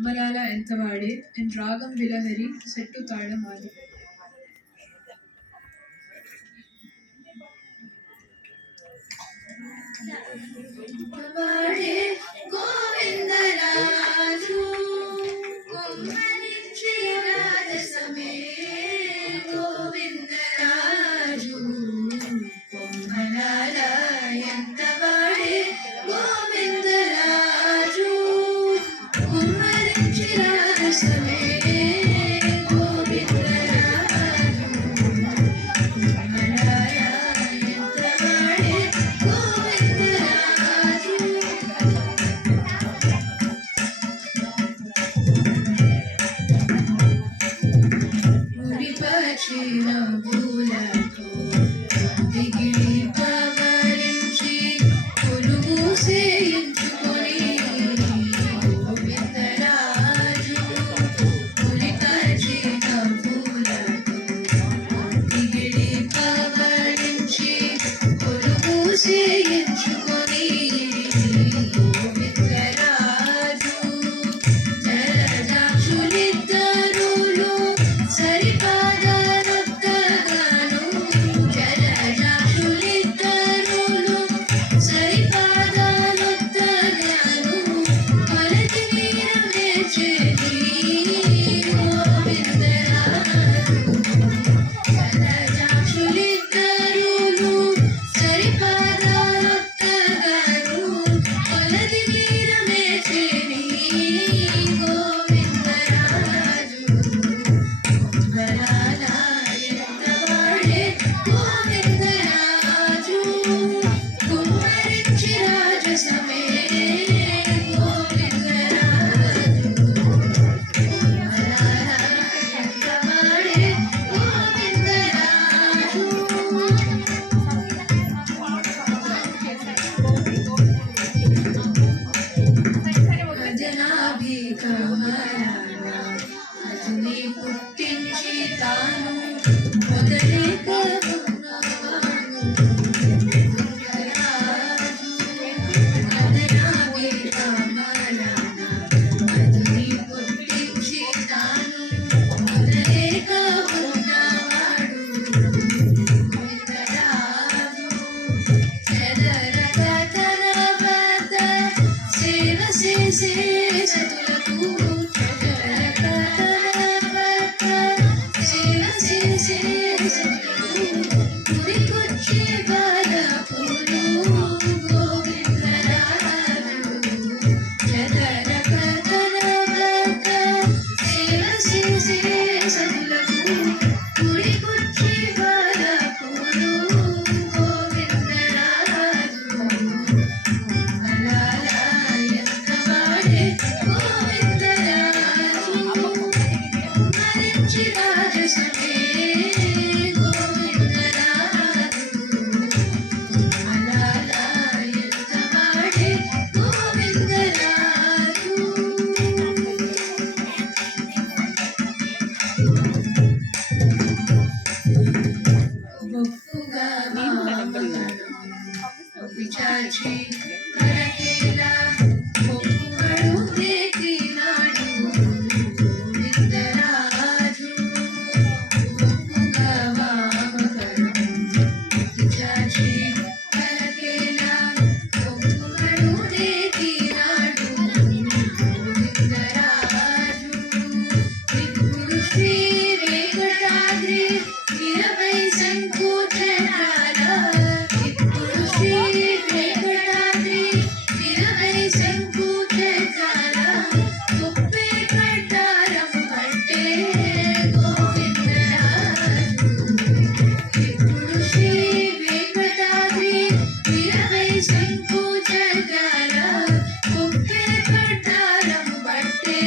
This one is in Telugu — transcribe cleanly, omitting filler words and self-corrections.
అమ్మలాల ఎంతవాడే ఎన్ రాగం విలహరి సెట్టు తాళమాడి. గోవిందరాజు కుమ్మరించి రాజసమే గోవిందరాజు కొమ్మలాల ఎంతవాడే గోవిందరాజు కుమ్మరించి రాజసమే నవ్వులతో దిగిడి పవరించి కొలువు చేయించుకొని గోవిందరాజు పులికచి నవ్వులతో దిగిడి పవరించి కొలువు చేయించుకొని గోవిందరాజు జలజాక్షులిద్దరులు సరిపా అతని పుట్టించి తాను మొదలేక ఉన్నవాడు రాజు అదనాభి కమలాన అతని పుట్టించి తాను మొదలేక ఉన్నవాడు రాజు చెదరక తన వద్ద సేవ చేసే సతులకు చాచి కరకేలా మొక్కుబడు దేకినాడు గోవిందరాజు మొక్కుగా వామకరం చాచి కరకేలా మొక్కుబడు దేకినాడు గోవిందరాజు ఇప్పుడు శ్రీ వెంకటాద్రి 20 సంకోచకాల శంకు జగల కుప్పే కట్టారం బట్టే